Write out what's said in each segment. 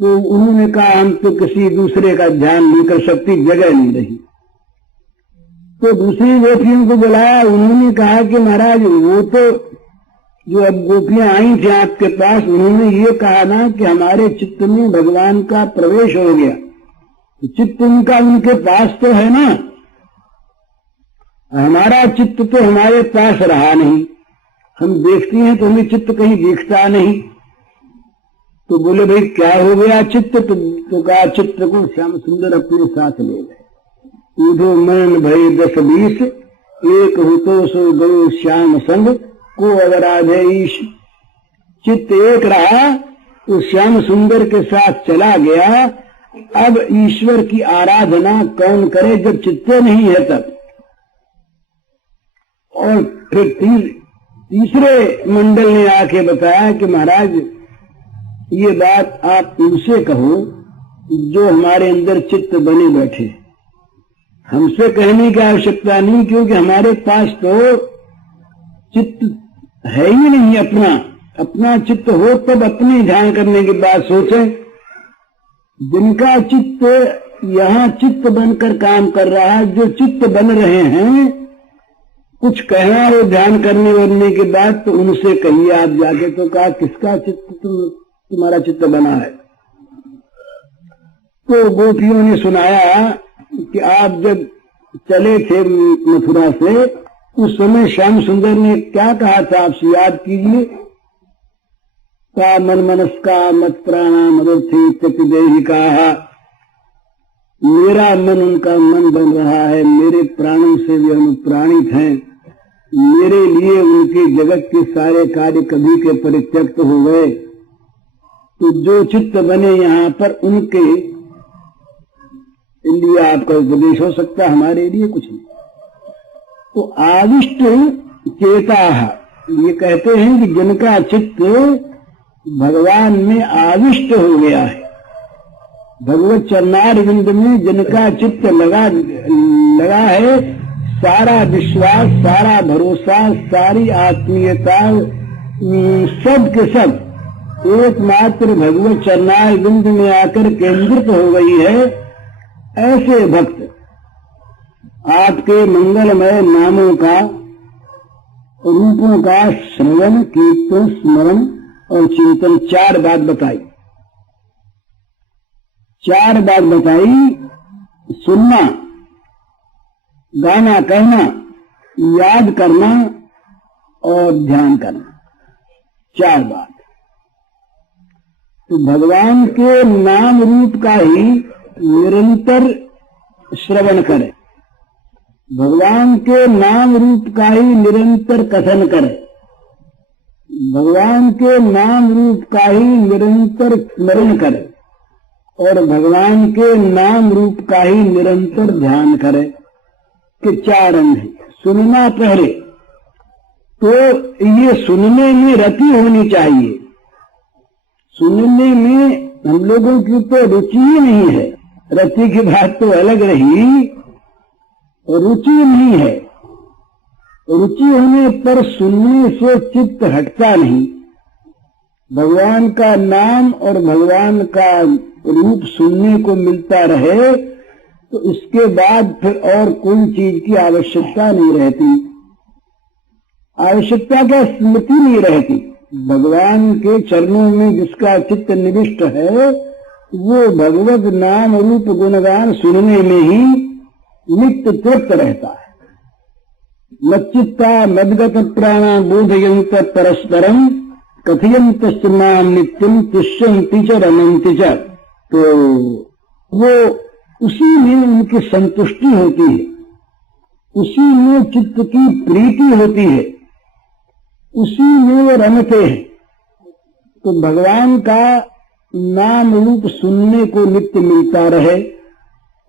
तो उन्होंने कहा हम तो किसी दूसरे का ध्यान नहीं कर सकती, जगह नहीं रही। तो दूसरी गोपियों को बुलाया, उन्होंने कहा कि महाराज वो तो जो अब गोपियां आई थी आपके पास, उन्होंने ये कहा ना कि हमारे चित्त में भगवान का प्रवेश हो गया। तो चित्त उनका उनके पास तो है ना, हमारा चित्त तो हमारे पास रहा नहीं। हम देखते हैं तो हमें चित्त कहीं दिखता नहीं। तो बोले भाई क्या हो गया चित्त? तो कहा चित्त को श्याम सुंदर अपने साथ ले गए। उधो मन भय 10-20, एक हो तो सो गो श्याम संग को अवराधे ईश। चित्त एक रहा तो श्याम सुंदर के साथ चला गया। अब ईश्वर की आराधना कौन करे जब चित्त नहीं है तब। और फिर तीसरे मंडल ने आके बताया कि महाराज ये बात आप उनसे कहो जो हमारे अंदर चित्त बने बैठे। हमसे कहने की आवश्यकता नहीं, क्योंकि हमारे पास तो चित्त है ही नहीं अपना। अपना चित्त हो तब अपने ध्यान करने की बात सोचें। जिनका चित्त यहाँ चित्त बनकर काम कर रहा है, जो चित्त बन रहे हैं, कुछ कहना हो ध्यान करने वरने के बाद तो उनसे कहिए आप जाके। तो कहा किसका चित्त तुम्हारा चित्त बना है? तो गोपियों ने सुनाया कि आप जब चले थे मथुरा से, उस समय श्याम सुंदर ने क्या कहा था आपसे याद कीजिए। का मन मनस्का मत प्राणा मदर्थी प्रतिदेही कहा, मेरा मन उनका मन बन रहा है, मेरे प्राणों से भी अनुप्राणित हैं। मेरे लिए उनके जगत के सारे कार्य कभी के परित्यक्त हो गए। तो जो चित्त बने यहाँ पर उनके लिए आपका उपदेश हो सकता है, हमारे लिए कुछ नहीं। तो आविष्ट चेता, ये कहते हैं कि जिनका चित्त भगवान में आविष्ट हो गया है, भगवत चरणारविंद में जिनका चित्त लगा है, सारा विश्वास, सारा भरोसा, सारी आत्मीयता सब के सब एकमात्र भगवत चरणारविंद में आकर केंद्रित हो गई है। ऐसे भक्त आपके मंगलमय नामों का, रूपों का श्रवण, कीर्तन, स्मरण और चिंतन, 4 बात बताई। 4 बात बताई, सुनना, गाना, कहना, याद करना और ध्यान करना, 4 बात। तो भगवान के नाम रूप का ही निरंतर श्रवण करें, भगवान के नाम रूप का ही निरंतर कथन करें, भगवान के नाम रूप का ही निरंतर स्मरण करें और भगवान के नाम रूप का ही निरंतर ध्यान करें। कि 4 अंग है। सुनना पहले तो ये सुनने में रति होनी चाहिए। सुनने में हम लोगों की तो रुचि ही नहीं है। रति की बात तो अलग रही, रुचि नहीं है। रुचि होने पर सुनने से चित्त हटता नहीं। भगवान का नाम और भगवान का रूप सुनने को मिलता रहे तो इसके बाद फिर और कोई चीज की आवश्यकता नहीं रहती। आवश्यकता क्या, स्मृति नहीं रहती। भगवान के चरणों में जिसका चित्त निविष्ट है वो भगवत नाम रूप गुणगान सुनने में ही नित्य तृप्त रहता है। मच्चित्ता मद्गत प्राणा बोधयंत परस्परम कथयंत माम नित्यम तुष्यंति च रमन्ति च। तो वो उसी में उनकी संतुष्टि होती है, उसी में चित्त की प्रीति होती है, उसी में वो रमते हैं। तो भगवान का नाम रूप सुनने को नित्य मिलता रहे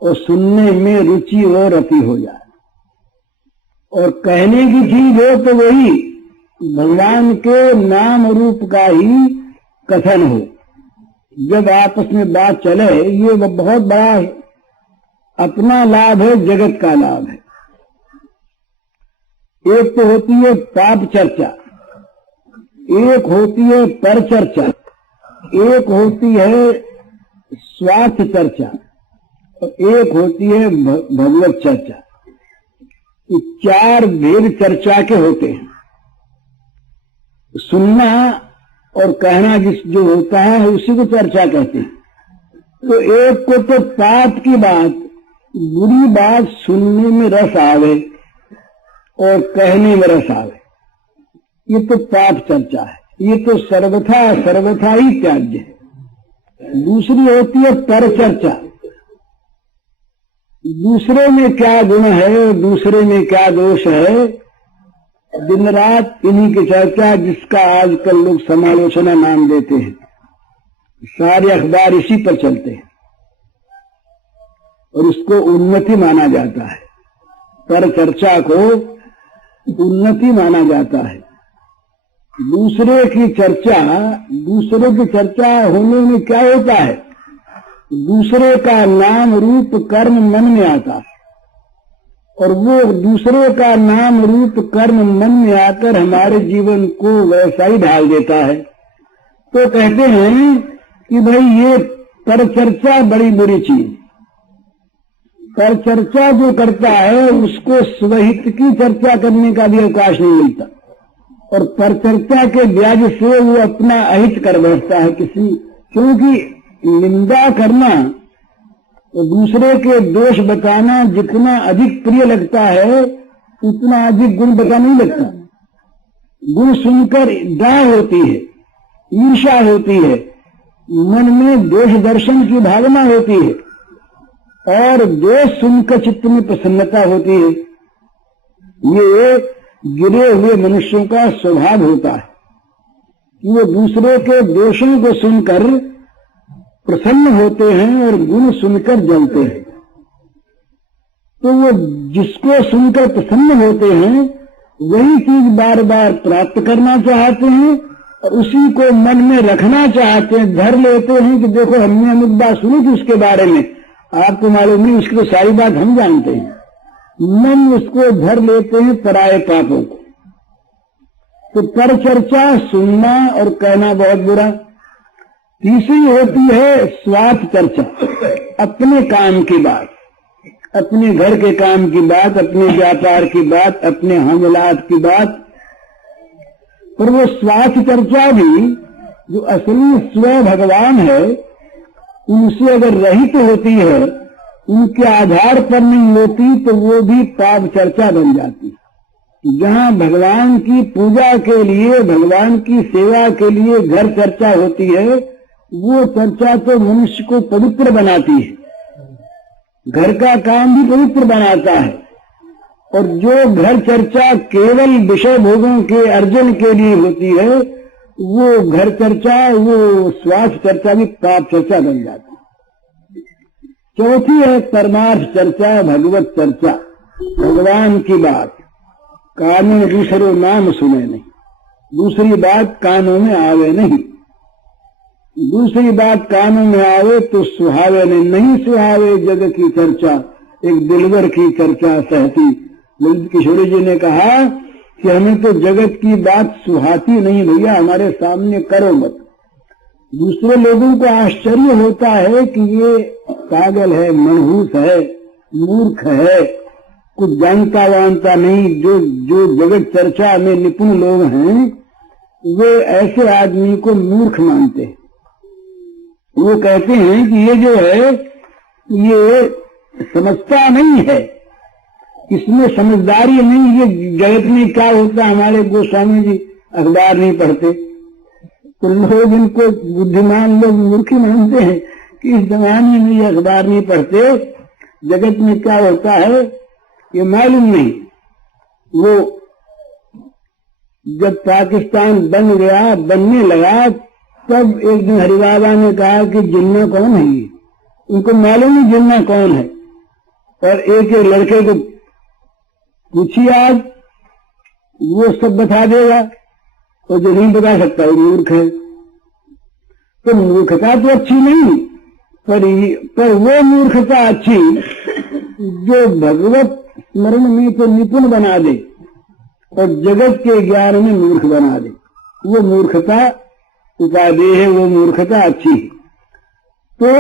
और सुनने में रुचि और रति हो जाए। और कहने की चीज हो तो वही भगवान के नाम रूप का ही कथन हो। जब आपस में बात चले, ये बहुत बड़ा अपना लाभ है, जगत का लाभ है। एक तो होती है पाप चर्चा, एक होती है पर चर्चा, एक होती है स्वार्थ चर्चा और एक होती है भगवत चर्चा। ये चार भेद चर्चा के होते हैं। सुनना और कहना जो होता है उसी को चर्चा कहते हैं। तो एक को तो पाप की बात, बुरी बात सुनने में रस आवे और कहने में रस आवे, ये तो पाप चर्चा है, ये तो सर्वथा ही त्याज्य है। दूसरी होती है पर चर्चा, दूसरे में क्या गुण है, दूसरे में क्या दोष है, दिन रात इन्हीं की चर्चा, जिसका आजकल लोग समालोचना नाम देते हैं। सारे अखबार इसी पर चलते हैं और उसको उन्नति माना जाता है। पर चर्चा को उन्नति माना जाता है। दूसरे की चर्चा होने में क्या होता है? दूसरे का नाम रूप कर्म मन में आता है और वो दूसरे का नाम रूप कर्म मन में आकर हमारे जीवन को वैसा ही ढाल देता है। तो कहते हैं कि भाई ये परचर्चा बड़ी बुरी चीज। परचर्चा जो करता है उसको स्वहित की चर्चा करने का भी अवकाश नहीं मिलता और परचर्चा के ब्याज से वो अपना अहित कर बैठता है किसी, क्योंकि निंदा करना तो दूसरे के दोष बताना जितना अधिक प्रिय लगता है उतना अधिक गुण बता नहीं लगता। गुण सुनकर डाह होती है, ईर्ष्या होती है, मन में दोष दर्शन की भावना होती है और दोष सुनकर चित्त में प्रसन्नता होती है। ये गिरे हुए मनुष्यों का स्वभाव होता है कि वो दूसरे के दोषों को सुनकर प्रसन्न होते हैं और गुण सुनकर जलते हैं। तो वो जिसको सुनकर प्रसन्न होते हैं वही चीज बार बार प्राप्त करना चाहते हैं और उसी को मन में रखना चाहते हैं, धर लेते हैं कि देखो हमने अमुक बात सुनी थी उसके बारे में, आपको मालूम नहीं, उसकी तो सारी बात हम जानते हैं। मन उसको धर लेते हैं पराये पापों को। तो पर चर्चा सुनना और कहना बहुत बुरा। तीसरी होती है स्वार्थ चर्चा, अपने काम की बात, अपने घर के काम की बात, अपने व्यापार की बात, अपने हालात की बात। पर वो स्वार्थ चर्चा भी जो असली स्व भगवान है उनसे अगर रहित होती है, उनके आधार पर नहीं होती, तो वो भी पाप चर्चा बन जाती। जहाँ भगवान की पूजा के लिए, भगवान की सेवा के लिए घर चर्चा होती है, वो चर्चा तो मनुष्य को पवित्र बनाती है, घर का काम भी पवित्र बनाता है। और जो घर चर्चा केवल विषय भोगों के अर्जन के लिए होती है, वो घर चर्चा, वो स्वार्थ चर्चा भी पाप चर्चा बन जाती है। चौथी है परमार्थ चर्चा, भगवत चर्चा, भगवान की बात। कानों में दूसरो नाम सुने नहीं, दूसरी बात कानों में आवे नहीं, दूसरी बात कानों में आवे तो सुहावे नहीं सुहावे जग की चर्चा, एक दिलवर की चर्चा सहती। ललित किशोरी जी ने कहा कि हमें तो जगत की बात सुहाती नहीं भैया, हमारे सामने करो मत। दूसरे लोगों को आश्चर्य होता है कि ये पागल है, मनहूस है, मूर्ख है, कुछ जानता वानता नहीं। जो जगत चर्चा में निपुण लोग हैं वे ऐसे आदमी को मूर्ख मानते हैं। वो कहते हैं कि ये जो है ये समझता नहीं है, इसमें समझदारी नहीं। ये जगत में क्या होता है, हमारे गोस्वामी जी अखबार नहीं पढ़ते तो लोग इनको बुद्धिमान लोग मूर्ख मानते हैं कि इस जमाने में ये अखबार नहीं पढ़ते, जगत में क्या होता है ये मालूम नहीं। वो जब पाकिस्तान बन गया, बनने लगा, तब एक दिन हरिबाबा ने कहा कि जिन्ना कौन है ये, उनको मालूम नहीं जिन्ना कौन है। और एक लड़के को पूछिए आज, वो सब बता देगा, और जो नहीं बता सकता वो मूर्ख है। तो मूर्खता तो अच्छी नहीं, पर वो मूर्खता अच्छी जो भगवत स्मरण में तो निपुण बना दे और जगत के ज्ञान में मूर्ख बना दे, वो मूर्खता उपादेय है, वो मूर्खता अच्छी है। तो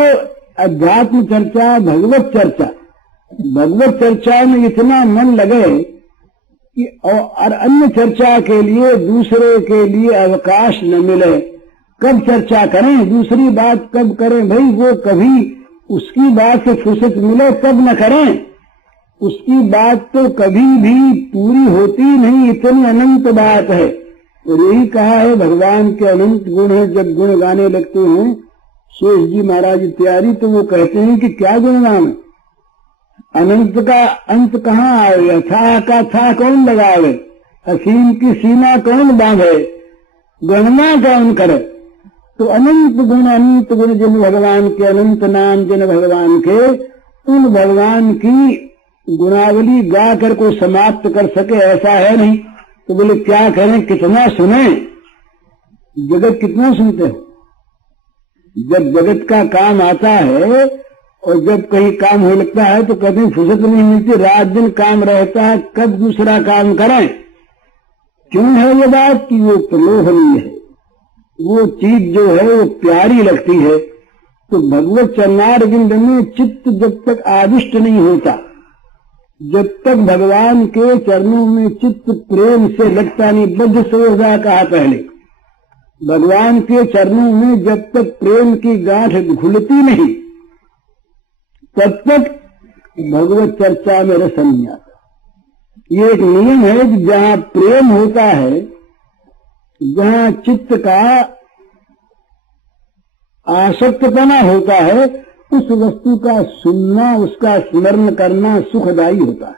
अध्यात्म चर्चा, भगवत चर्चा में इतना मन लगे कि और अन्य चर्चा के लिए, दूसरे के लिए अवकाश न मिले। कब चर्चा करें, दूसरी बात कब करें भाई, वो कभी उसकी बात से फुर्सत मिले तब न करें। उसकी बात तो कभी भी पूरी होती नहीं, इतनी अनंत बात है। और यही कहा है भगवान के अनंत गुण है। जब गुण गाने लगते हैं शेष जी महाराज इत्यादि, तो वो कहते हैं कि क्या गुण गान, अनंत का अंत कहाँ आवे, अथाह का था कौन लगावे, असीम की सीमा कौन बांधे, गणना कौन करे। तो अनंत गुण जिन भगवान के, अनंत नाम जिन भगवान के, उन भगवान की गुणावली गा कर को समाप्त कर सके ऐसा है नहीं। तो बोले क्या करें, कितना सुने, जगत कितना सुनते हैं। जब जगत का काम आता है और जब कहीं काम हो लगता है तो कभी फुर्सत नहीं मिलती, रात दिन काम रहता है, कब दूसरा काम करें। क्यों है ये बात कि वो प्रलोभनीय है, वो चीज जो है वो प्यारी लगती है। तो भगवत चरणारविंद में चित्त जब तक आदिष्ट नहीं होता, जब तक भगवान के चरणों में चित्त प्रेम से लगता नहीं, बद्ध सोजा कहा पहले, भगवान के चरणों में जब तक प्रेम की गांठ घुलती नहीं तब तक भगवत चर्चा में रस नहीं आता। ये एक नियम है कि जहां प्रेम होता है, जहां चित्त का आसक्तपना होता है, उस वस्तु का सुनना, उसका स्मरण करना सुखदायी होता है।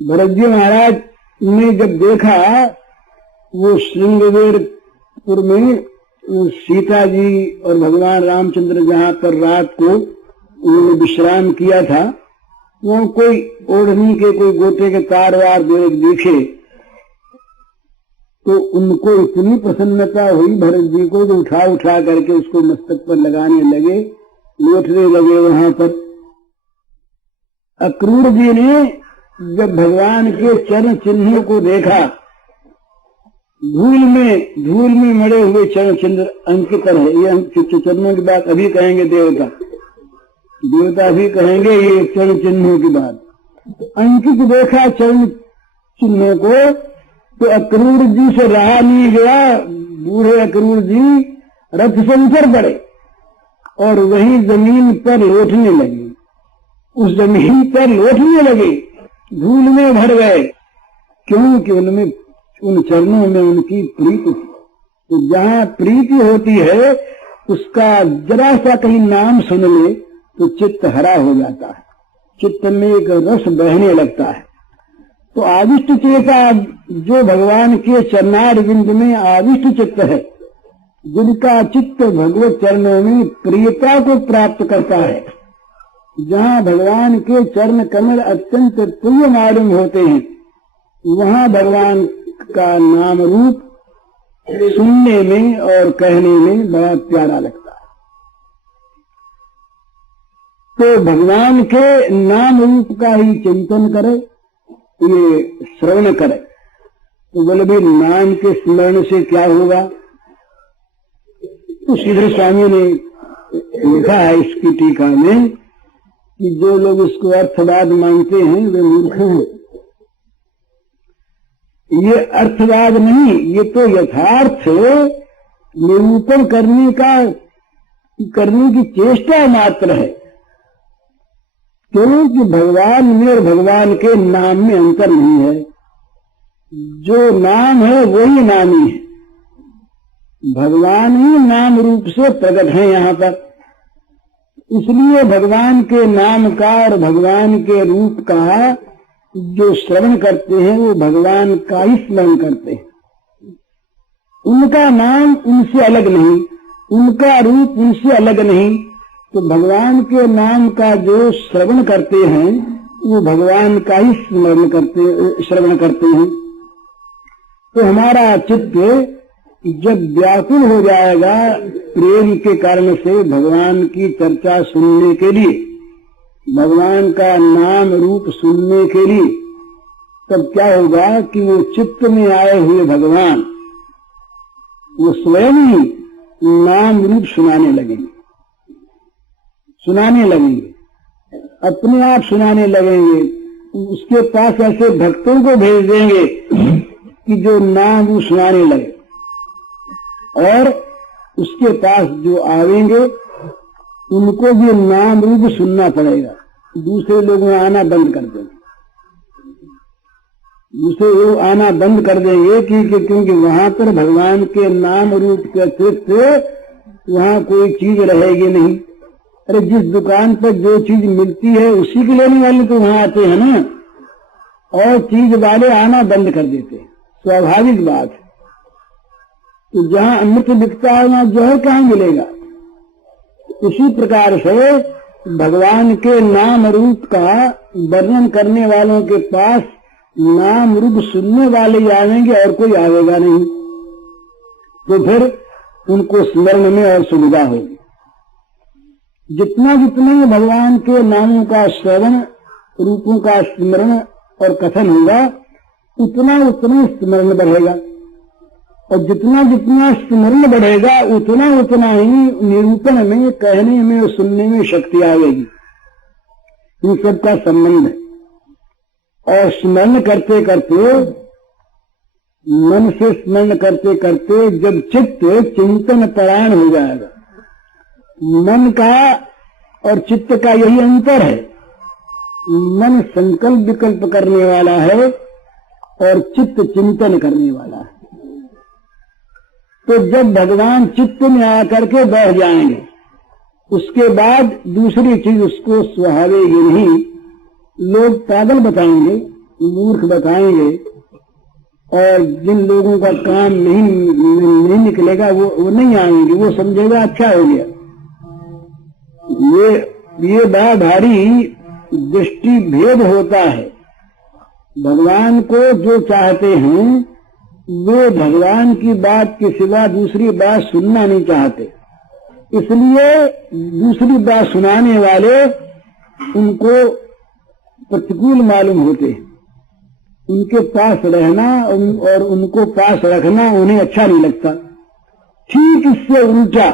भरत जी महाराज ने जब देखा वो श्रृंगवेरपुर में सीता जी और भगवान रामचंद्र जहां पर रात को उन्होंने विश्राम किया था, वहां कोई ओढ़नी के, कोई गोटे के तार वार देखे तो उनको इतनी प्रसन्नता हुई भरत जी को, जो उठा उठा करके उसको मस्तक पर लगाने लगे, लौटने लगे वहां पर। अक्रूर जी ने जब भगवान के चरण चिन्हों को देखा, धूल में मरे हुए चरण चिन्ह अंकित है। ये हम चरणों की बात अभी कहेंगे, देवता भी कहेंगे ये चरण चिन्हों की बात। अंकित देखा चरण चिन्हों को तो अक्रूर जी से रहा नहीं गया। बूढ़े अक्रूर जी रथ से उतर पड़े और वही जमीन पर लौटने लगे, उस जमीन पर लौटने लगे, धूल में भर गए। क्योंकि उनमें, उन चरणों में उनकी प्रीति थी। तो जहां प्रीति होती है उसका जरा सा कहीं नाम सुन ले तो चित्त हरा हो जाता है, चित्त में एक रस बहने लगता है। तो आविष्ट चेता जो भगवान के चरणारविंद में आविष्ट चित्त है, जिनका चित्त भगवत चरणों में प्रियता को प्राप्त करता है, जहाँ भगवान के चरण कमल अत्यंत प्रिय मालूम होते हैं, वहाँ भगवान का नाम रूप सुनने में और कहने में बड़ा प्यारा लगता है। तो भगवान के नाम रूप का ही चिंतन करे, ये श्रवण करे। तो बोले भाई नाम के स्मरण से क्या होगा? तो श्रीधर स्वामी ने लिखा है इसकी टीका में कि जो लोग इसको अर्थवाद मानते हैं वे मूर्ख हैं। ये अर्थवाद नहीं, ये तो यथार्थ निरूपण करने की चेष्टा मात्र है। क्योंकि भगवान में और भगवान के नाम में अंतर नहीं है। जो नाम है वही नामी है, भगवान ही नाम रूप से प्रकट है यहाँ पर। इसलिए भगवान के नाम का और भगवान के रूप का जो श्रवण करते हैं वो भगवान का ही स्मरण करते हैं। उनका नाम उनसे अलग नहीं, उनका रूप उनसे अलग नहीं। तो भगवान के नाम का जो श्रवण करते हैं वो भगवान का ही श्रवण करते हैं। तो हमारा चित्त जब व्याकुल हो जाएगा प्रेम के कारण से भगवान की चर्चा सुनने के लिए, भगवान का नाम रूप सुनने के लिए, तब क्या होगा कि वो चित्त में आए हुए भगवान वो स्वयं ही नाम रूप सुनाने लगेंगे। सुनाने लगेंगे, अपने आप सुनाने लगेंगे। उसके पास ऐसे भक्तों को भेज देंगे कि जो नाम वो सुनाने लगे, और उसके पास जो आवेंगे उनको भी नाम रूप सुनना पड़ेगा। दूसरे लोग आना बंद कर देंगे, दूसरे लोग आना बंद कर देंगे क्योंकि वहां पर भगवान के नाम रूप के अतिरिक्त वहां कोई चीज रहेगी नहीं। अरे जिस दुकान पर जो चीज मिलती है उसी के लेने वाले तो वहां आते हैं ना, और चीज वाले आना बंद कर देते हैं, स्वाभाविक बात है। तो जहां अमृत बिकता है वहां जहर कहां मिलेगा। उसी प्रकार से भगवान के नाम रूप का वर्णन करने वालों के पास नाम रूप सुनने वाले ही आवेंगे और कोई आवेगा नहीं। तो फिर उनको स्मरण में और सुविधा होगी। जितना जितना भगवान के नामों का श्रवण, रूपों का स्मरण और कथन होगा, उतना उतना स्मरण बढ़ेगा, और जितना जितना स्मरण बढ़ेगा उतना उतना ही निरूपण में, कहने में, सुनने में शक्ति आएगी। इन सबका संबंध है। और स्मरण करते करते, मन से स्मरण करते करते जब चित्त चिंतन परायण हो जाएगा, मन का और चित्त का यही अंतर है। मन संकल्प विकल्प करने वाला है और चित्त चिंतन करने वाला है। तो जब भगवान चित्त में आकर के बैठ जाएंगे, उसके बाद दूसरी चीज उसको सुहावेगी नहीं। लोग पागल बताएंगे, मूर्ख बताएंगे, और जिन लोगों का काम नहीं निकलेगा वो नहीं आएंगे। वो समझेगा अच्छा हो गया। ये बड़ा भारी दृष्टि भेद होता है। भगवान को जो चाहते हैं वे भगवान की बात के सिवा दूसरी बात सुनना नहीं चाहते, इसलिए दूसरी बात सुनाने वाले उनको प्रतिकूल मालूम होते हैं। उनके पास रहना और उनको पास रखना उन्हें अच्छा नहीं लगता। ठीक इससे उल्टा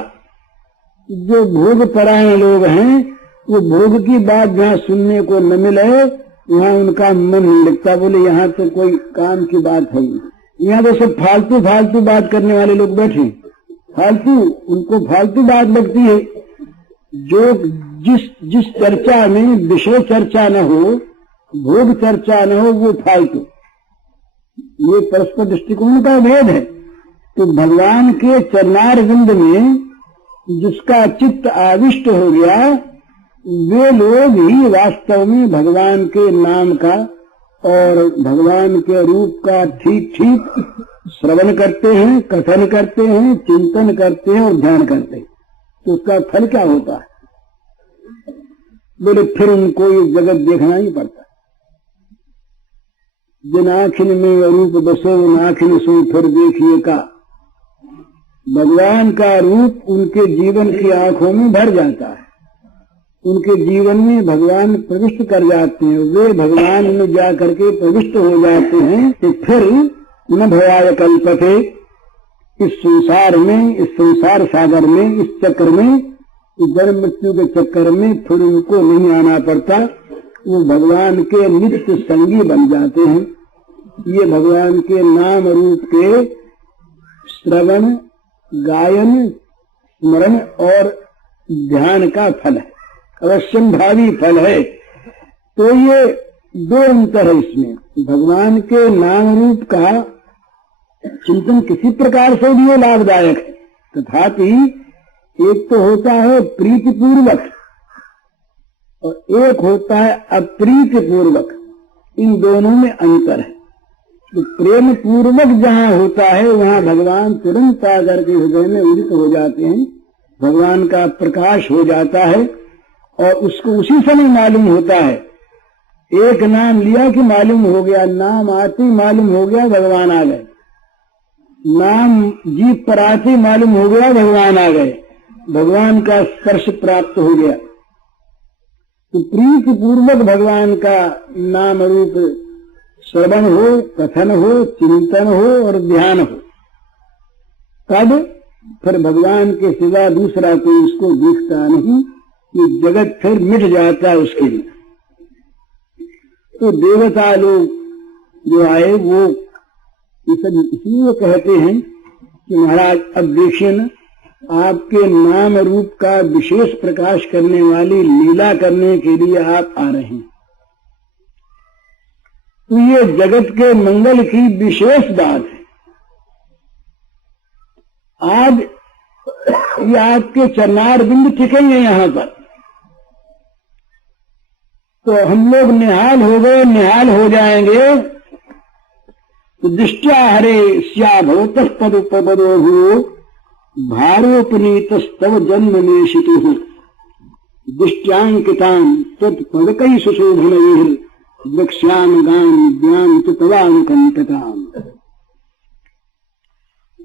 जो भोग परायण लोग हैं, वो भोग की बात जहाँ सुनने को न मिले वहाँ उनका मन नहीं लगता। बोले यहाँ तो कोई काम की बात है नहीं, यहाँ तो सब फालतू फालतू बात करने वाले लोग बैठे। फालतू, उनको फालतू बात लगती है। जो जिस चर्चा में विषय चर्चा न हो, भोग चर्चा न हो, वो फालतू। ये परस्पर दृष्टिकोण का भेद है। तो भगवान के चरणारविंद में जिसका चित्त आविष्ट हो गया, वे लोग ही वास्तव में भगवान के नाम का और भगवान के रूप का ठीक ठीक श्रवण करते हैं, कथन करते हैं, चिंतन करते हैं और ध्यान करते हैं। तो उसका फल क्या होता है? बोले फिर उनको ये जगत देखना ही पड़ता है। जिन आँखिन में रूप बसो उन आँखिन सो फिर देखिए का। भगवान का रूप उनके जीवन की आंखों में भर जाता है, उनके जीवन में भगवान प्रविष्ट कर जाते हैं। वे भगवान में जा करके प्रविष्ट हो जाते हैं। तो फिर न भवाय कल्पते, इस संसार में, इस संसार सागर में, इस चक्र में, इस जन्म मृत्यु के चक्कर में फिर उनको नहीं आना पड़ता। वो भगवान के नित्य संगी बन जाते हैं। ये भगवान के नाम रूप के श्रवण, गायन, स्मरण और ध्यान का फल है, अवश्यम भावी फल है। तो ये दो अंतर है इसमें। भगवान के नाम रूप का चिंतन किसी प्रकार से भी लाभदायक है, तथापि एक तो होता है प्रीतिपूर्वक और एक होता है अप्रीतिपूर्वक। इन दोनों में अंतर है। तो प्रेम पूर्वक जहाँ होता है वहाँ भगवान तुरंत आकर के हृदय में उदित हो जाते हैं, भगवान का प्रकाश हो जाता है और उसको उसी समय मालूम होता है। एक नाम लिया कि मालूम हो गया, नाम आते ही मालूम हो गया भगवान आ गए, नाम जीप पर आते ही मालूम हो गया भगवान आ गए, भगवान का स्पर्श प्राप्त हो गया। तो प्रीति पूर्वक भगवान का नाम रूप श्रवण हो, कथन हो, चिंतन हो और ध्यान हो, तब फिर भगवान के सिवा दूसरा कोई उसको दिखता नहीं, ये जगत फिर मिट जाता है उसके लिए। तो देवता लोग जो आए वो ये सब इसलिए कहते हैं कि महाराज अब देखिए ना, आपके नाम रूप का विशेष प्रकाश करने वाली लीला करने के लिए आप आ रहे हैं। तो ये जगत के मंगल की विशेष बात है। आज ये आपके चरणार बिंद टिकेंगे यहाँ पर, तो हम लोग निहाल हो गए, निहाल हो जाएंगे। तो दृष्टिया हरे स्या भवतः पदोपदो हो भारोपनीतस्तव जन्म नेशितु दृष्ट्यांकितां तत्पदकैः सुशोभनैः वक्ष्यामि गान तो तवानुकंपिताम्।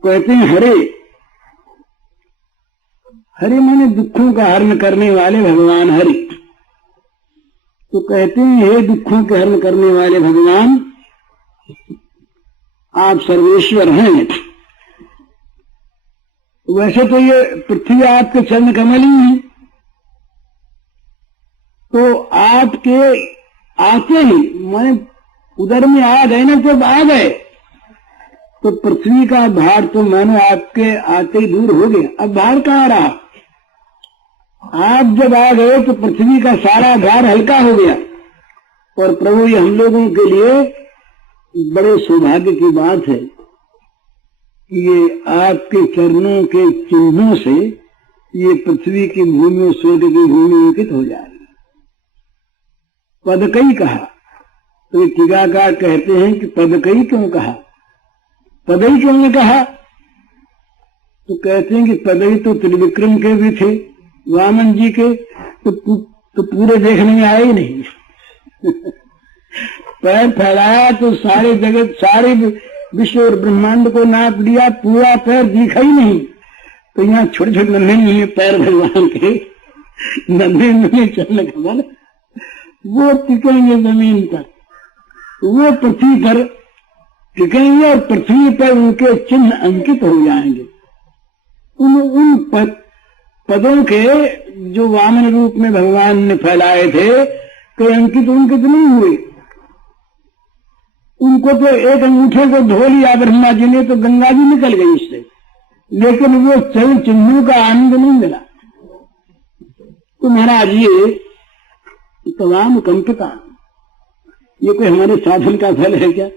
कहते हैं हरे, हरे माने दुखों का हरण करने वाले भगवान हरि। तो कहते हैं हे दुखों के हरण करने वाले भगवान, आप सर्वेश्वर हैं। वैसे तो ये पृथ्वी आपके चरण कमल ही है, तो आपके आते ही मैं उधर में आ गए ना, जब आ गए तो पृथ्वी का भार तो मानो आपके आते ही दूर हो गया। अब भार कहाँ रहा? आप जब आ गए तो पृथ्वी का सारा भार हल्का हो गया। और प्रभु ये हम लोगों के लिए बड़े सौभाग्य की बात है कि ये आपके चरणों के चिन्हों से ये पृथ्वी की भूमि और स्वर्ग की भूमि अंकित हो जाएगी। पदकई कहा तो ये टीकाकार कहते हैं कि पदकई क्यों कहा, पदई क्यों ने कहा? तो कहते हैं कि पदई तो त्रिविक्रम के भी थे, वामन जी के तो पूरे देखने में आए ही नहीं। पैर फैलाया तो सारे जगत, सारे विश्व और ब्रह्मांड को नाप लिया, पूरा पैर दिखा ही नहीं। तो यहाँ छोटे छोटे नन्हे नन्हे पैर भगवान के, नन्हे नन्हे चरण कमल, वो टिकेंगे जमीन पर, वो पृथ्वी पर टिकेंगे और पृथ्वी पर उनके चिन्ह अंकित हो जाएंगे। उन पदों के जो वामन रूप में भगवान ने फैलाए थे, कोई अंकित उनके तो नहीं हुए। उनको तो एक अंगूठे को धो लिया ब्रह्मा जी ने तो गंगा जी निकल गई उससे, लेकिन वो चरण चिन्हों का आनंद नहीं मिला। तो महाराज ये तमाम कंपिता, ये कोई हमारे साधन का फल है क्या?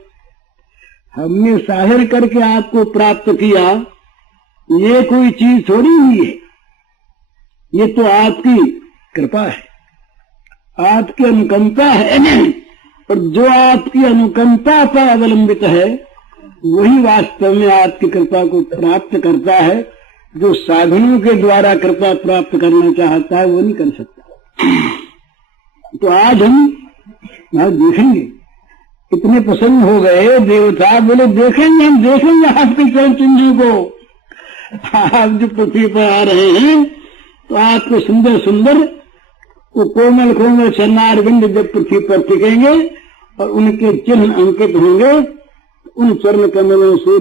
हमने साधन करके आपको प्राप्त किया, ये कोई चीज थोड़ी हुई है, ये तो आपकी कृपा है, आपकी अनुकंपा है। और जो आपकी अनुकंपा पर अवलंबित है वही वास्तव में आपकी कृपा को प्राप्त करता है। जो साधनों के द्वारा कृपा प्राप्त करना चाहता है वो नहीं कर सकता। तो आज हम देखेंगे, इतने प्रसन्न हो गए देवता, बोले देखेंगे, हम देखेंगे आपके चरण चिन्हों को। आप जो पृथ्वी पर आ रहे हैं तो आपको सुंदर सुंदर वो कोमल कोमल चरणार बिंद जब पृथ्वी पर टिकेंगे और उनके चिन्ह अंकित होंगे, उन चरण कमलों से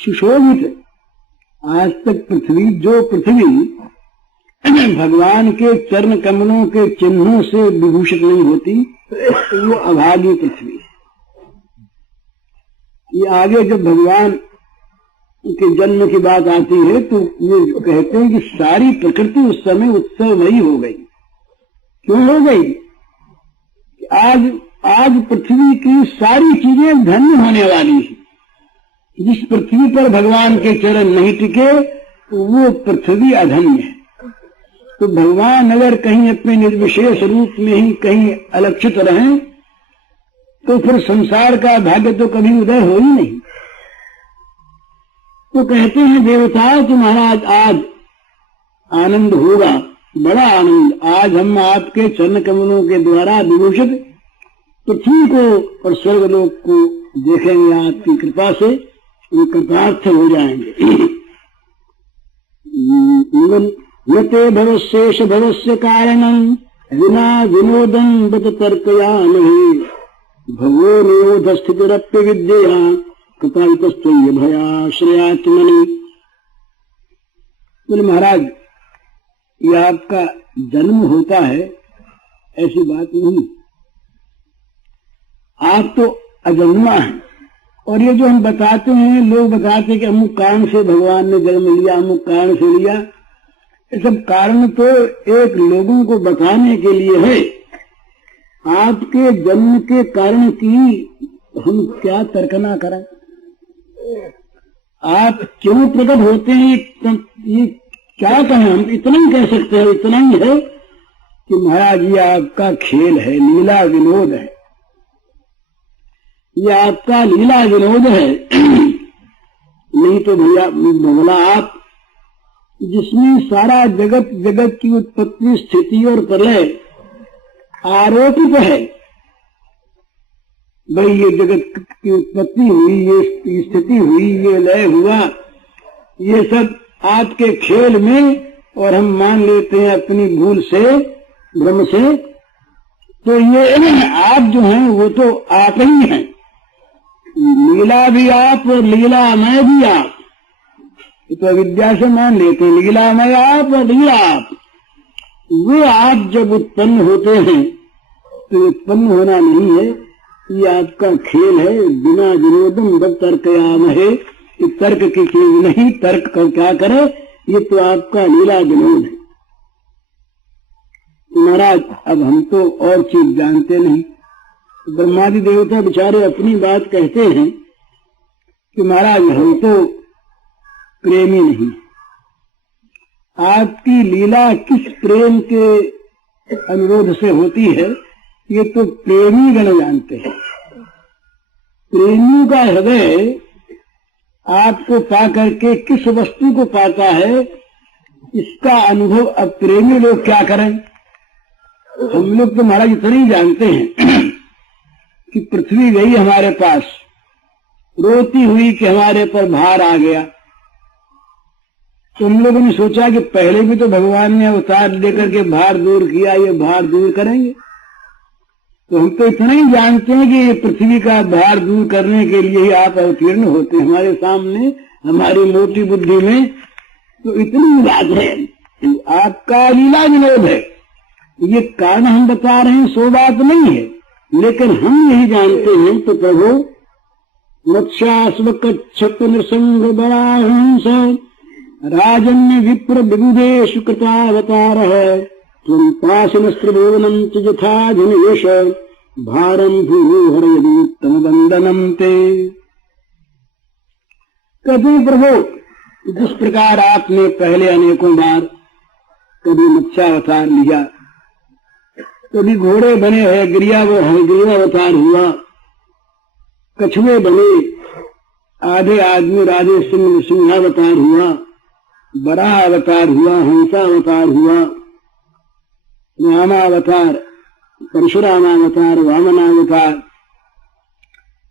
सुशोभित। आज तक पृथ्वी, जो पृथ्वी भगवान के चरण कमलों के चिन्हों से विभूषित नहीं होती, वो अभागी पृथ्वी है। ये आगे जब भगवान के जन्म की बात आती है तो ये कहते हैं कि सारी प्रकृति उस समय उत्सवमयी हो गई। क्यों हो गई? आज पृथ्वी की सारी चीजें धन्य होने वाली है। जिस पृथ्वी पर भगवान के चरण नहीं टिके तो वो पृथ्वी अधन्य है। तो भगवान अगर कहीं अपने निर्विशेष रूप में ही कहीं अलक्षित रहें तो फिर संसार का भाग्य तो कभी उदय हो ही नहीं। तो कहते हैं देवता तुम्हारा आज आनंद होगा, बड़ा आनंद। आज हम आपके चरण कमलों के द्वारा विभूषित पृथ्वी को और स्वर्गलोक को देखेंगे, आपकी कृपा से वो कृतार्थ हो जाएंगे। यते भवशेष भवस्य कारणम विना विनोदम बत तर्कयामहि भवो निरोध स्थितिरप्य विद्या कृपालितस्त्वय्य भयाश्रयात्मनि। बोले महाराज ये आपका जन्म होता है, ऐसी बात नहीं। आप तो अजन्मा हैं। और ये जो हम बताते हैं, लोग बताते हैं कि अमुक कारण से भगवान ने जन्म लिया, अमुक कारण से लिया, ये सब कारण तो एक लोगों को बताने के लिए है। आपके जन्म के कारण की हम क्या तर्कना करें। आप क्यों प्रकट होते हैं ये क्या कहें, हम इतना ही कह सकते हैं, इतना ही है कि महाराज ये आपका खेल है, लीला विनोद है, ये आपका लीला विनोद है। नहीं तो भैया बोला आप, जिसमें सारा जगत, जगत की उत्पत्ति, स्थिति और प्रलय आरोपित है। भाई ये जगत की उत्पत्ति हुई, ये स्थिति हुई, ये लय हुआ, ये सब आपके खेल में, और हम मान लेते हैं अपनी भूल से, भ्रम से। तो ये आप जो हैं वो तो आप ही हैं, लीला भी आप और लीलामय भी आप। तो अविद्या से मान लेते हैं लीलामय आप और लीला आप। वे आप जब उत्पन्न होते हैं तो उत्पन्न होना नहीं है, ये आपका खेल है। बिना विनोदम जब तर्कयाम है, ये तर्क की चीज नहीं, तर्क कर क्या करे, ये तो आपका लीला विनोद है। महाराज अब हम तो और चीज जानते नहीं। ब्रह्मादि देवता बेचारे अपनी बात कहते हैं कि महाराज हम तो प्रेमी नहीं। आपकी लीला किस प्रेम के अनुरोध से होती है, ये तो प्रेमी गण जानते हैं। प्रेमियों का हृदय आपको पा करके किस वस्तु को पाता है, इसका अनुभव अब प्रेमी लोग क्या करें। हम लोग तो महाराज इतना ही जानते हैं कि पृथ्वी गई हमारे पास, रोती हुई कि हमारे पर भार आ गया। तो हम लोगों ने सोचा कि पहले भी तो भगवान ने अवतार लेकर के भार दूर किया, ये भार दूर करेंगे। तो हम तो इतना ही जानते हैं कि ये पृथ्वी का भार दूर करने के लिए ही आप अवतीर्ण होते हैं हमारे सामने, हमारी मोटी बुद्धि में। तो इतनी बात है, आपका लीला विनोद है, ये कारण हम बता रहे हैं, सो बात नहीं है। लेकिन हम यही जानते हैं तो प्रभु मत्स्यास्व कच्छप नृसिंह बराहंस राजन्य विप्र विबुधेषु कृतावतार है त्वं पाशनस्त्रिभुवनं च यथाधिनिवेश भारं भूहरयदुत्तम वंदनम ते। कभी प्रभु जिस प्रकार आपने पहले अनेकों बार कभी मत्स्यावतार लिया, कभी घोड़े बने हैं, गिरियावतार हुआ, कछुए बने, आधे आदमी राधे सिंहावतार हुआ, बराह अवतार हुआ, हंसावतार हुआ, रामावतार, परशुरामावतार, वामनावतार,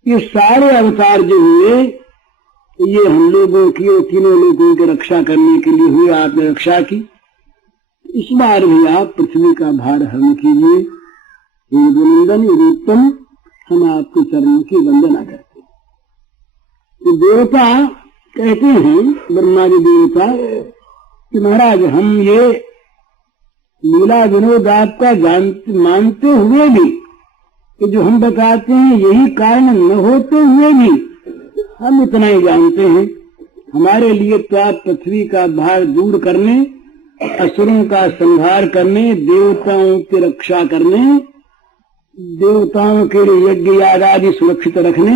ये सारे अवतार जो हुए ये हम लोगों की और तीनों लोगों की रक्षा करने के लिए हुए। आपने रक्षा की, इस बार भी आप पृथ्वी का भार हरण कीजिए। हे गुणनंदन रूपम, हम आपके चरणों की वंदना करते हैं। तो देवता कहते हैं, ब्रह्मादि देवता, कि महाराज हम ये लीला विनोद आपका मानते हुए भी, कि जो हम बताते हैं यही कारण न होते हुए भी हम इतना ही जानते हैं, हमारे लिए तो आप पृथ्वी का भार दूर करने, असुरों का संहार करने, देवताओं की रक्षा करने, देवताओं के लिए यज्ञ याग आदि सुरक्षित रखने,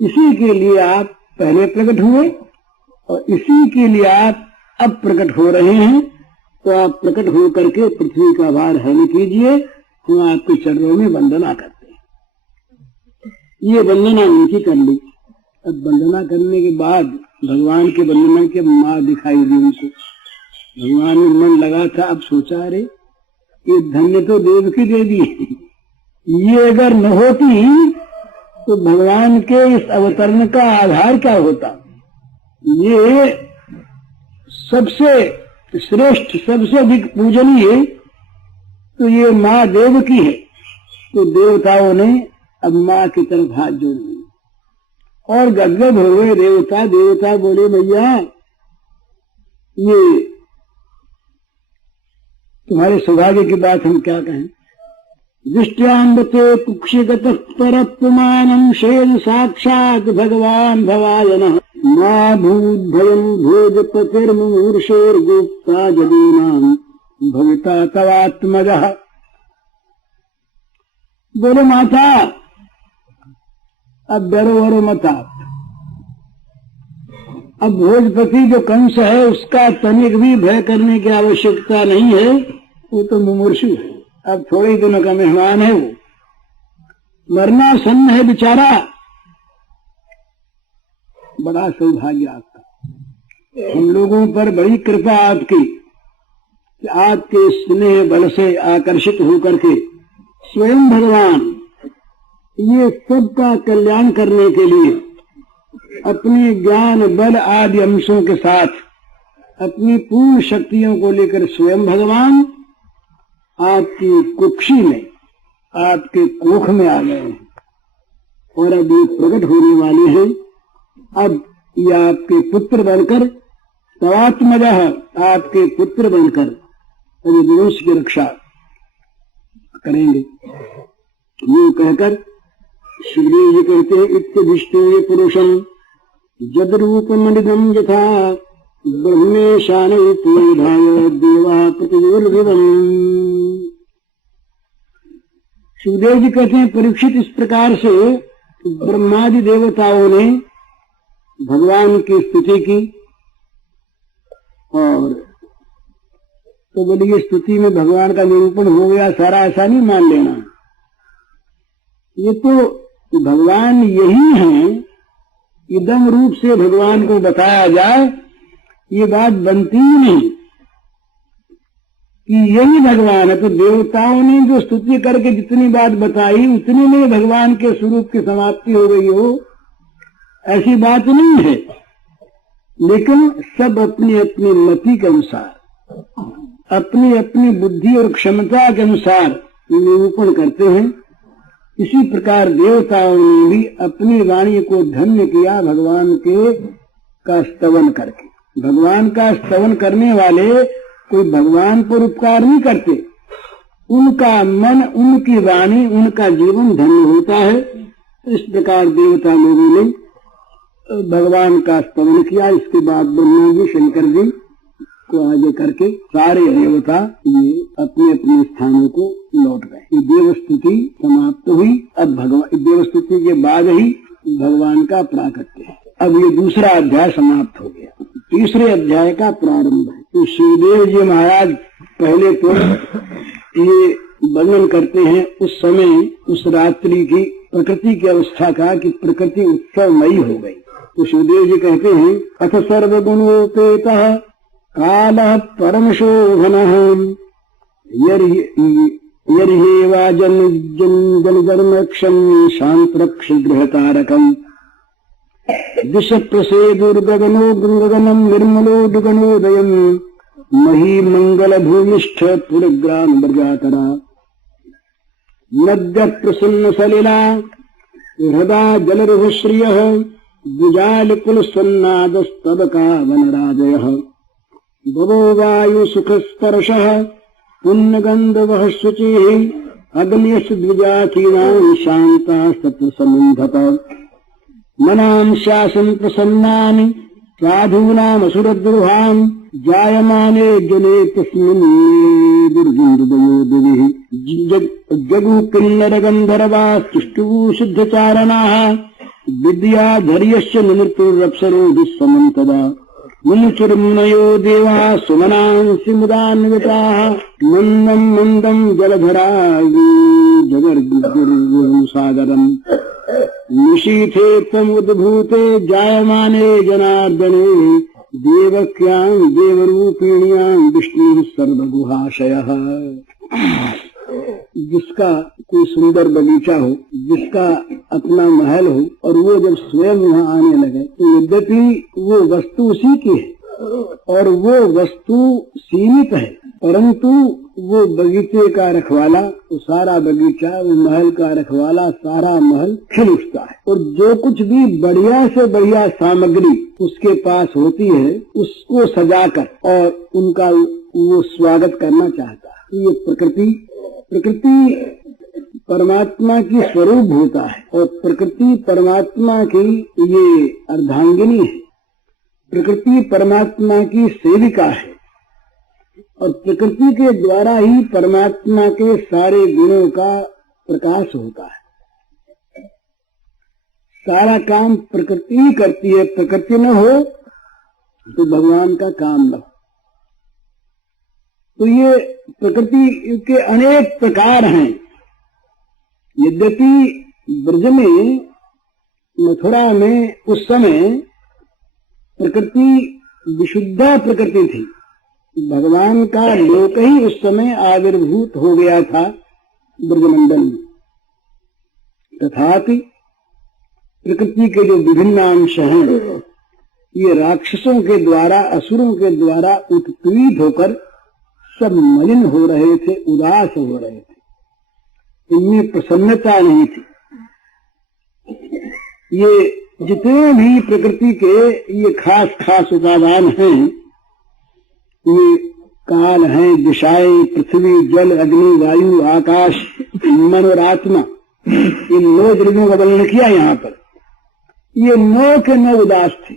इसी के लिए आप पहले प्रकट हुए और इसी के लिए आप अब प्रकट हो रहे हैं। तो आप प्रकट हो करके पृथ्वी का भार हरण कीजिए। हम आपके चरणों में वंदना करते हैं। ये वंदना उनकी कर ली। अब वंदना करने के बाद भगवान के वंदना के माँ दिखाई दी उनको। भगवान ने मन लगा था, अब सोचा अरे ये धन्य तो देवकी दे दी, ये अगर न होती तो भगवान के इस अवतरण का आधार क्या होता। ये सबसे श्रेष्ठ, सबसे अधिक पूजनीय तो ये माँ देवकी है। तो देवताओं ने अब माँ की तरफ हाथ जोड़ दिए और गदगद हो गए देवता। देवता बोले भैया ये तुम्हारे सौभाग्य की बात हम क्या कहें। दृष्ट्याम्बते कुक्षिगत परपुमानम शेन साक्षात भगवान भवायनः मा भूत भयम भोजपतिर्मुमूर्षोर्गुप्ता जदीनां भविता तवात्मजः। बोलो माता अब डरो वरो मत आप। अब भोजपति जो कंस है उसका तनिक भी भय करने की आवश्यकता नहीं है, वो तो मुमूर्षु है, अब थोड़े ही दिनों का मेहमान है, वो मरना सन्न है बेचारा। बड़ा सौभाग्य आपका, हम लोगों पर बड़ी कृपा आपकी कि आपके स्नेह बल से आकर्षित होकर के स्वयं भगवान ये सबका कल्याण करने के लिए अपने ज्ञान बल आदि अंशों के साथ अपनी पूर्ण शक्तियों को लेकर स्वयं भगवान आपकी कुक्षी में, आपके कोख में आ गए हैं और अब ये प्रकट होने वाले हैं। अब ये आपके पुत्र बनकर तवात्मजः, आपके पुत्र बनकर वंश की रक्षा करेंगे। ये कहकर सुग्रीव जी कहते हैं इत्यधिष्ठे पुरुषम जद रूपमनिदम यथा ब्रह्मेशानयुतोधाय देवा प्रतियोर्दिवम्। सुखदेव जी कहते हैं परीक्षित इस प्रकार से ब्रह्मादि देवताओं ने भगवान की स्तुति की, और तो बोली ये स्तुति में भगवान का निरूपण हो गया सारा, ऐसा नहीं मान लेना। ये तो भगवान यही हैं, इदम रूप से भगवान को बताया जाए ये बात बनती ही नहीं कि यही भगवान है। तो देवताओं ने जो स्तुति करके जितनी बात बताई उतनी में भगवान के स्वरूप की समाप्ति हो गई हो, ऐसी बात नहीं है। लेकिन सब अपनी अपनी मति के अनुसार, अपनी अपनी बुद्धि और क्षमता के अनुसार निरूपण करते हैं। इसी प्रकार देवताओं ने भी अपनी वाणी को धन्य किया भगवान के का स्तवन करके। भगवान का स्तवन करने वाले कोई भगवान पर उपकार नहीं करते, उनका मन, उनकी वाणी, उनका जीवन धन्य होता है। इस प्रकार देवता लोगों ने भगवान का स्तवन किया। इसके बाद ब्रह्मा जी, शंकर जी को आगे करके सारे देवता ये अपने अपने स्थानों को लौट गए। ये देवस्तुति समाप्त हुई। अब भगवान देवस्तुति के बाद ही भगवान का प्राकट्य है। अब ये दूसरा अध्याय समाप्त हो गया, तीसरे अध्याय का प्रारंभ है। तो श्रीदेव जी महाराज पहले तो ये वर्णन करते हैं उस समय, उस रात्रि की प्रकृति की अवस्था का कि प्रकृति उत्सवमयी हो गई। तो शिवदेव जी कहते हैं अथ सर्वगुणोपेतः कालः परम शोभनः यर्हेवा जन शांतरक्ष गृहतारकम् दिश प्रसेदुर्गगनो गगनम् निर्मलो दुगनोदयम् मही मंगल भूमिष्ठ पुरग्राम ब्रजातरा नद्य प्रसन्न सलिला हृदा जलरुश्रियः द्विजाल कुल सन्नादस्तबका वनराजयः भवो वायु सुख स्पर्शः पुण्यगंधवः शुचिः अग्न्यश्च द्विजातीनां शांता सत्र समुन्धत मनां शासन् प्रसन्नानि साधूनामसुरद्रुहान् जायमाने जने तस्मिन् दुर्गन्धवयोदिभिः जगु किन्नर गन्धर्वास्तुष्टुः शुद्धचारणाः विद्याधर्यश्च निमृत्युरप्सरो समन्तदा मुनिचुर्मुनयो देवाः सुमनांसि मुदान्विताः मन्दम् मन्दम् जलधरा जगर्गुरुसागरम् निशीथे त्वमुद्भूते जायमाने जनार्दने देवक्याम् देवरूपिण्याम् विष्णुः सर्वगुहाशयः। जिसका कोई सुंदर बगीचा हो, जिसका अपना महल हो, और वो जब स्वयं वहाँ आने लगे तो यद्यपि वो वस्तु उसी की है और वो वस्तु सीमित है, परंतु वो बगीचे का रखवाला, वो सारा बगीचा, वो महल का रखवाला, सारा महल खिल उठता है। और जो कुछ भी बढ़िया से बढ़िया सामग्री उसके पास होती है उसको सजाकर और उनका वो स्वागत करना चाहता है। ये प्रकृति परमात्मा की स्वरूप होता है और प्रकृति परमात्मा की ये अर्धांगिनी है। प्रकृति परमात्मा की सेविका है और प्रकृति के द्वारा ही परमात्मा के सारे गुणों का प्रकाश होता है। सारा काम प्रकृति ही करती है। प्रकृति न हो तो भगवान का काम न हो। तो ये प्रकृति के अनेक प्रकार हैं। यद्यपि ब्रज में, मथुरा में उस समय प्रकृति विशुद्धा प्रकृति थी। भगवान का लोक ही उस समय आविर्भूत हो गया था ब्रजमंडल में। तथापि प्रकृति के जो विभिन्न अंश हैं, ये राक्षसों के द्वारा, असुरों के द्वारा उत्पीड़ित होकर सब मलिन हो रहे थे, उदास हो रहे थे। इनमें प्रसन्नता नहीं थी। ये जितने भी प्रकृति के ये खास खास उपादान हैं, ये काल हैं, दिशाएं, पृथ्वी, जल, अग्नि, वायु, आकाश, मन और आत्मा, इन 9 द्रव्यों का वर्णन किया यहाँ पर। ये 9 के 9 उदास थे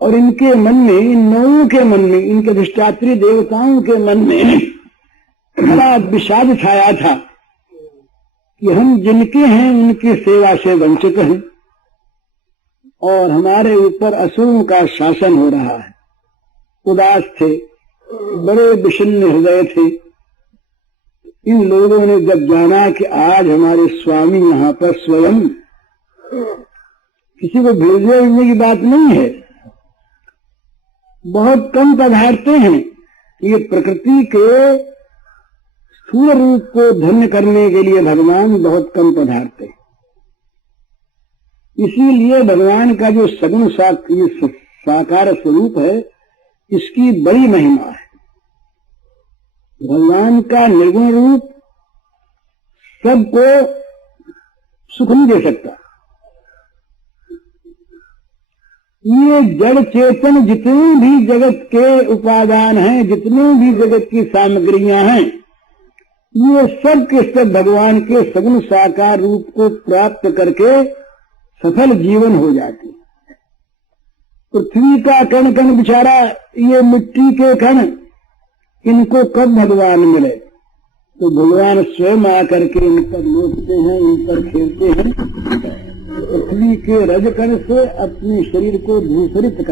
और इनके मन में, इन 9 के मन में, इनके अधिष्ठात्री देवताओं के मन में बड़ा विषाद छाया था कि हम जिनके हैं उनकी सेवा से वंचित हैं और हमारे ऊपर असुरों का शासन हो रहा है। उदास थे, बड़े विषण्ण हृदय थे। इन लोगों ने जब जाना कि आज हमारे स्वामी यहाँ पर स्वयं, किसी को भेजने की बात नहीं है, बहुत कम पधारते हैं। ये प्रकृति के स्थूल रूप को धन्य करने के लिए भगवान बहुत कम पधारते हैं। इसीलिए भगवान का जो सगुण साकार स्वरूप है, इसकी बड़ी महिमा है। भगवान का निर्गुण रूप सबको सुख नहीं दे सकता। ये जड़ चेतन जितने भी जगत के उपादान हैं, जितने भी जगत की सामग्रियां हैं, ये सब के सब भगवान के सगुण साकार रूप को प्राप्त करके सफल जीवन हो जाती। पृथ्वी का कण कण बिचारा, ये मिट्टी के कण, इनको कब भगवान मिले? तो भगवान स्वयं आकर के इन पर लोटते हैं, इन पर खेलते हैं। पृथ्वी के रजकण से अपने शरीर को दूषरित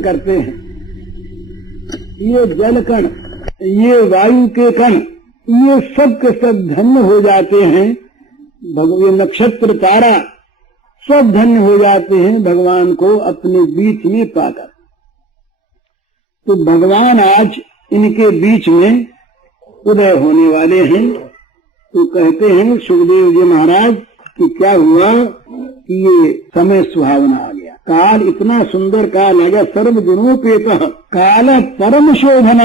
करते हैं। ये जल कण, ये वायु के कण, ये सब के सब धन्य हो जाते हैं। ये नक्षत्र तारा सब धन्य हो जाते हैं भगवान को अपने बीच में पाकर। तो भगवान आज इनके बीच में उदय होने वाले हैं। तो कहते हैं सुखदेव जी महाराज कि क्या हुआ कि ये समय सुहावना आ गया। काल इतना सुंदर काल आ गया। सर्व गुणोपेतः काल परम शोभन।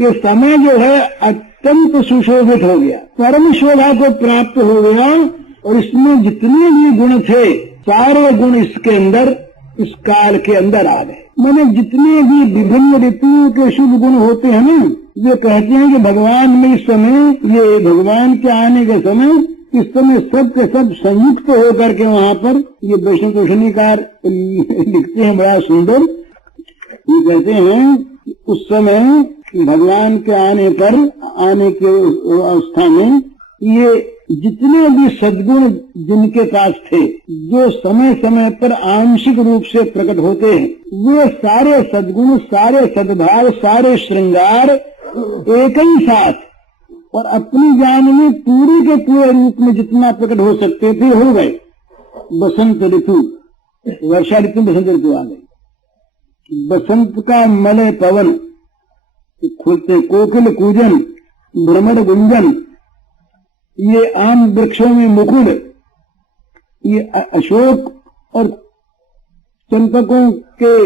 ये समय जो है अत्यंत सुशोभित हो गया, परम शोभा को प्राप्त हो गया। और इसमें जितने भी गुण थे, सारे गुण इसके अंदर, इस काल के अंदर आ गए। मैंने जितने भी विभिन्न ऋतुओं के शुभ गुण होते हैं ना, वे कहते हैं कि भगवान में इस समय, ये भगवान के आने के समय, इस समय सब के सब संयुक्त होकर के वहाँ पर ये वैष्णवकार लिखते हैं बड़ा सुंदर। ये कहते हैं उस समय भगवान के आने के अवस्था में ये जितने भी सद्गुण जिनके पास थे, जो समय समय पर आंशिक रूप से प्रकट होते हैं, वे सारे सद्गुण, सारे सद्भाव, सारे श्रृंगार एक ही साथ और अपनी जान में पूरे के पूरे रूप में जितना प्रकट हो सकते थे हो गए। बसंत ऋतु, वर्षा ऋतु, बसंत ऋतु आ गई। बसंत का मलय पवन, खुलते कोकिल कूजन, भ्रमर गुंजन, ये आम वृक्षों में मुकुल, ये अशोक और चंपकों के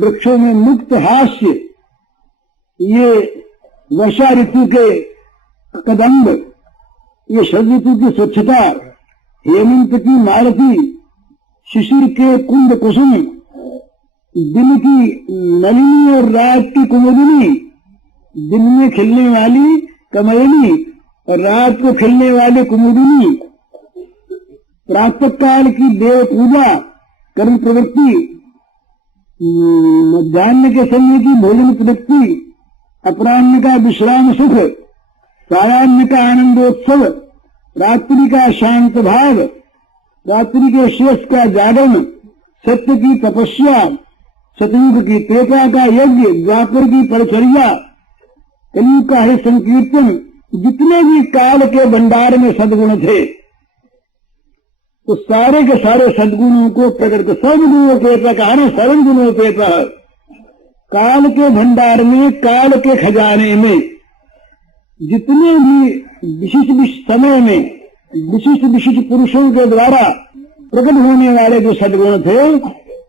वृक्षों में मुक्त हास्य, ये वर्षा ऋतु के कदम्ब, ये शरद ऋतु की स्वच्छता, हेमंत की मालती, शिशिर के कुंद कुसुम, दिन की नलिनी और रात की कुमुदिनी, दिन में खिलने वाली कमलिनी और रात को खिलने वाली कुमुदिनी, प्रातः काल की देव पूजा कर्म प्रवृत्ति, मध्याह्न के समय की भोजन प्रवृत्ति, अपराह्न का विश्राम सुख, सायाह्न का आनंदोत्सव, रात्रि का शांत भाव, रात्रि के शेष का जागरण, सत्य की तपस्या, सतयुग की त्रेता का यज्ञ, द्वापर की परिचर्या, कलयुग का हरि संकीर्तन, जितने भी काल के भंडार में सद्गुण थे तो सारे के सारे सद्गुणों को प्रकट, सब गुणों के कहा सर्व गुणों के काल के भंडार में, काल के खजाने में जितने भी विशिष्ट समय में विशिष्ट पुरुषों के द्वारा प्रकट होने वाले जो सद्गुण थे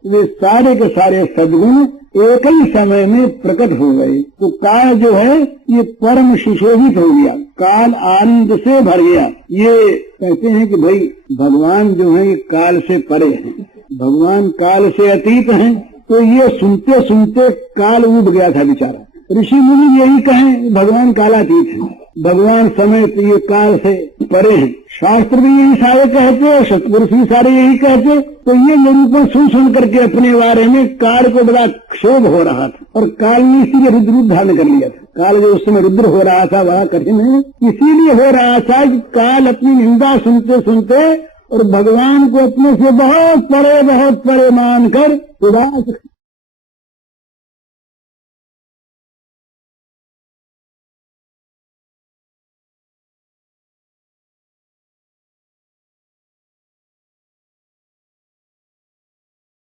वे सारे के सारे सद्गुण एक ही समय में प्रकट हो गए। तो काल जो है ये परम सुशोभित हो गया, काल आनंद से भर गया। ये कहते हैं कि भाई भगवान जो है ये काल से परे हैं, भगवान काल से अतीत हैं। तो ये सुनते सुनते काल उब गया था बेचारा। ऋषि मुनि यही कहें भगवान कालातीत हैं, भगवान समय ये काल से परे हैं। शास्त्र भी यही सारे कहते, सत्पुरुष भी सारे यही कहते। तो ये निरूपण सुन करके अपने बारे में काल को बड़ा क्षोभ हो रहा था और काल ने इसीलिए रुद्र रूप धारण कर लिया था। काल जो उस समय रुद्र हो रहा था बड़ा कठिन है, इसीलिए हो रहा था कि काल अपनी निंदा सुनते सुनते और भगवान को अपने से बहुत परे मानकर उदास